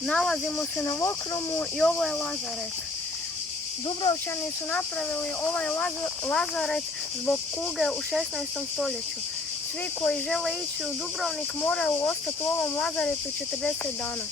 Nalazimo se na Lokrumu i ovo je lazaret. Dubrovčani su napravili ovaj lazaret zbog kuge u 16. stoljeću. Svi koji žele ići u Dubrovnik moraju ostati u ovom lazaretu 40 dana.